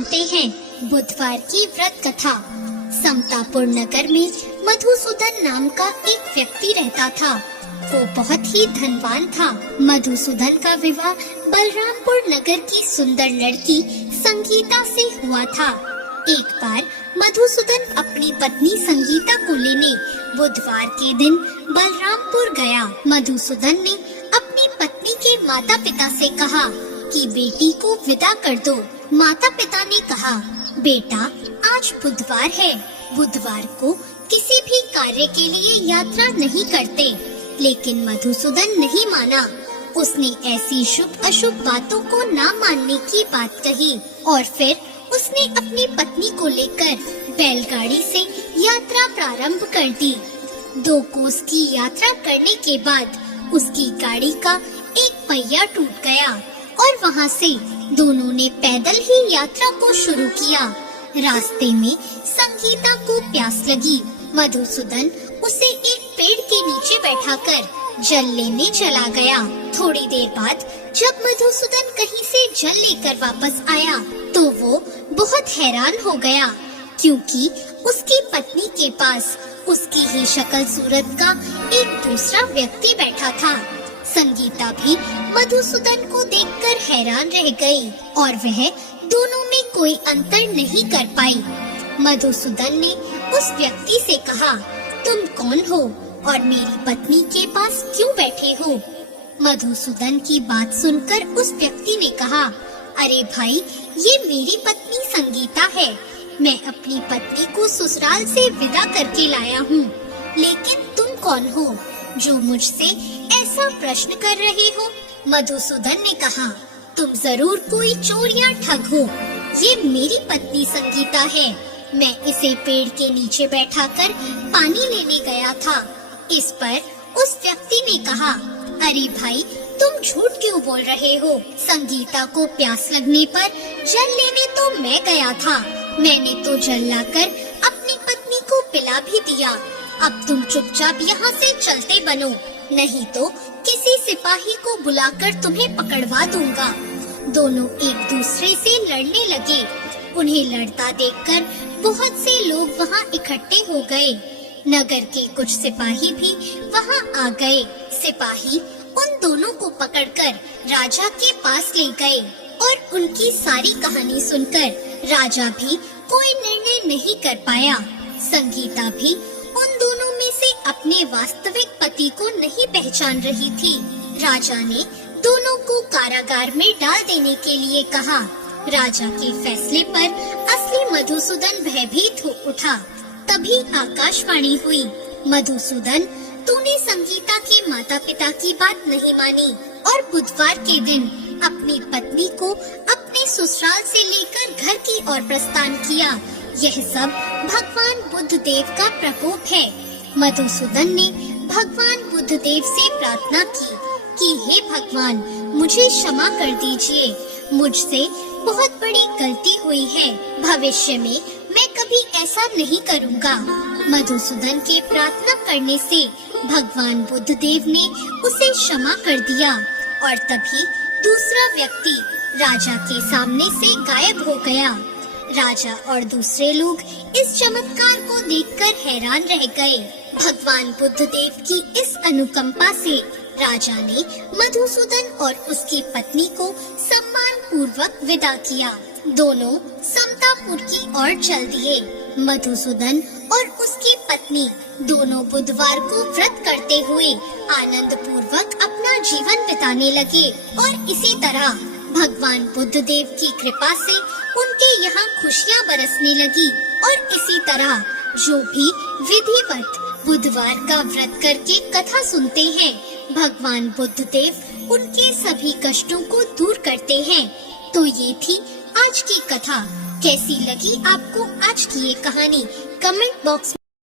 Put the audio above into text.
सुनते हैं बुधवार की व्रत कथा। समतापुर नगर में मधुसूदन नाम का एक व्यक्ति रहता था। वो बहुत ही धनवान था। मधुसूदन का विवाह बलरामपुर नगर की सुंदर लड़की संगीता से हुआ था। एक बार मधुसूदन अपनी पत्नी संगीता को लेने बुधवार के दिन बलरामपुर गया। मधुसूदन ने अपनी पत्नी के माता पिता से कहा कि बेटी को विदा कर दो। माता पिता ने कहा, बेटा आज बुधवार है, बुधवार को किसी भी कार्य के लिए यात्रा नहीं करते। लेकिन मधुसूदन नहीं माना। उसने ऐसी शुभ अशुभ बातों को ना मानने की बात कही और फिर उसने अपनी पत्नी को लेकर बैलगाड़ी से यात्रा प्रारंभ कर दी। 2 कोस की यात्रा करने के बाद उसकी गाड़ी का एक पहिया टूट गया और वहाँ से दोनों ने पैदल ही यात्रा को शुरू किया। रास्ते में संगीता को प्यास लगी। मधुसूदन उसे एक पेड़ के नीचे बैठाकर जल लेने चला गया। थोड़ी देर बाद जब मधुसूदन कहीं से जल लेकर वापस आया तो वो बहुत हैरान हो गया, क्योंकि उसकी पत्नी के पास उसकी ही शक्ल सूरत का एक दूसरा व्यक्ति बैठा था। संगीता भी मधुसूदन को देखकर हैरान रह गई और वह दोनों में कोई अंतर नहीं कर पाई। मधुसूदन ने उस व्यक्ति से कहा, तुम कौन हो और मेरी पत्नी के पास क्यों बैठे हो? मधुसूदन की बात सुनकर उस व्यक्ति ने कहा, अरे भाई, ये मेरी पत्नी संगीता है। मैं अपनी पत्नी को ससुराल से विदा करके लाया हूँ। लेकिन तुम कौन हो जो मुझसे ऐसा प्रश्न कर रहे हो? मधुसूदन ने कहा, तुम जरूर कोई चोर या ठग हो। ये मेरी पत्नी संगीता है। मैं इसे पेड़ के नीचे बैठाकर पानी लेने गया था। इस पर उस व्यक्ति ने कहा, अरे भाई, तुम झूठ क्यों बोल रहे हो? संगीता को प्यास लगने पर जल लेने तो मैं गया था। मैंने तो जल लाकर अपनी पत्नी को पिला भी दिया। अब तुम चुपचाप यहाँ से चलते बनो, नहीं तो किसी सिपाही को बुलाकर तुम्हें पकड़वा दूंगा। दोनों एक दूसरे से लड़ने लगे। उन्हें लड़ता देखकर बहुत से लोग वहाँ इकट्ठे हो गए। नगर के कुछ सिपाही भी वहाँ आ गए। सिपाही उन दोनों को पकड़कर राजा के पास ले गए और उनकी सारी कहानी सुनकर राजा भी कोई निर्णय नहीं कर पाया। संगीता भी उन दोनों में से अपने वास्तविक पति को नहीं पहचान रही थी। राजा ने दोनों को कारागार में डाल देने के लिए कहा। राजा के फैसले पर असली मधुसूदन भयभीत हो उठा। तभी आकाशवाणी हुई, मधुसूदन, तूने संगीता के माता पिता की बात नहीं मानी और बुधवार के दिन अपनी पत्नी को अपने ससुराल से लेकर घर की ओर प्रस्थान किया। यह सब भगवान बुद्ध देव का प्रकोप है। मधुसूदन ने भगवान बुद्ध देव से प्रार्थना की कि हे भगवान, मुझे क्षमा कर दीजिए। मुझसे बहुत बड़ी गलती हुई है। भविष्य में मैं कभी ऐसा नहीं करूँगा। मधुसूदन के प्रार्थना करने से भगवान बुद्ध देव ने उसे क्षमा कर दिया और तभी दूसरा व्यक्ति राजा के सामने से गायब हो गया। राजा और दूसरे लोग इस चमत्कार को देखकर हैरान रह गए। भगवान बुद्ध देव की इस अनुकंपा से राजा ने मधुसूदन और उसकी पत्नी को सम्मान पूर्वक विदा किया। दोनों समतापुर की ओर चल दिए। मधुसूदन और उसकी पत्नी दोनों बुधवार को व्रत करते हुए आनंद पूर्वक अपना जीवन बिताने लगे और इसी तरह भगवान बुद्ध देव की कृपा से उनके यहाँ खुशियाँ बरसने लगी। और इसी तरह जो भी विधिवत बुधवार का व्रत करके कथा सुनते हैं, भगवान बुद्ध देव उनके सभी कष्टों को दूर करते हैं। तो ये थी आज की कथा। कैसी लगी आपको आज की ये कहानी? Comment box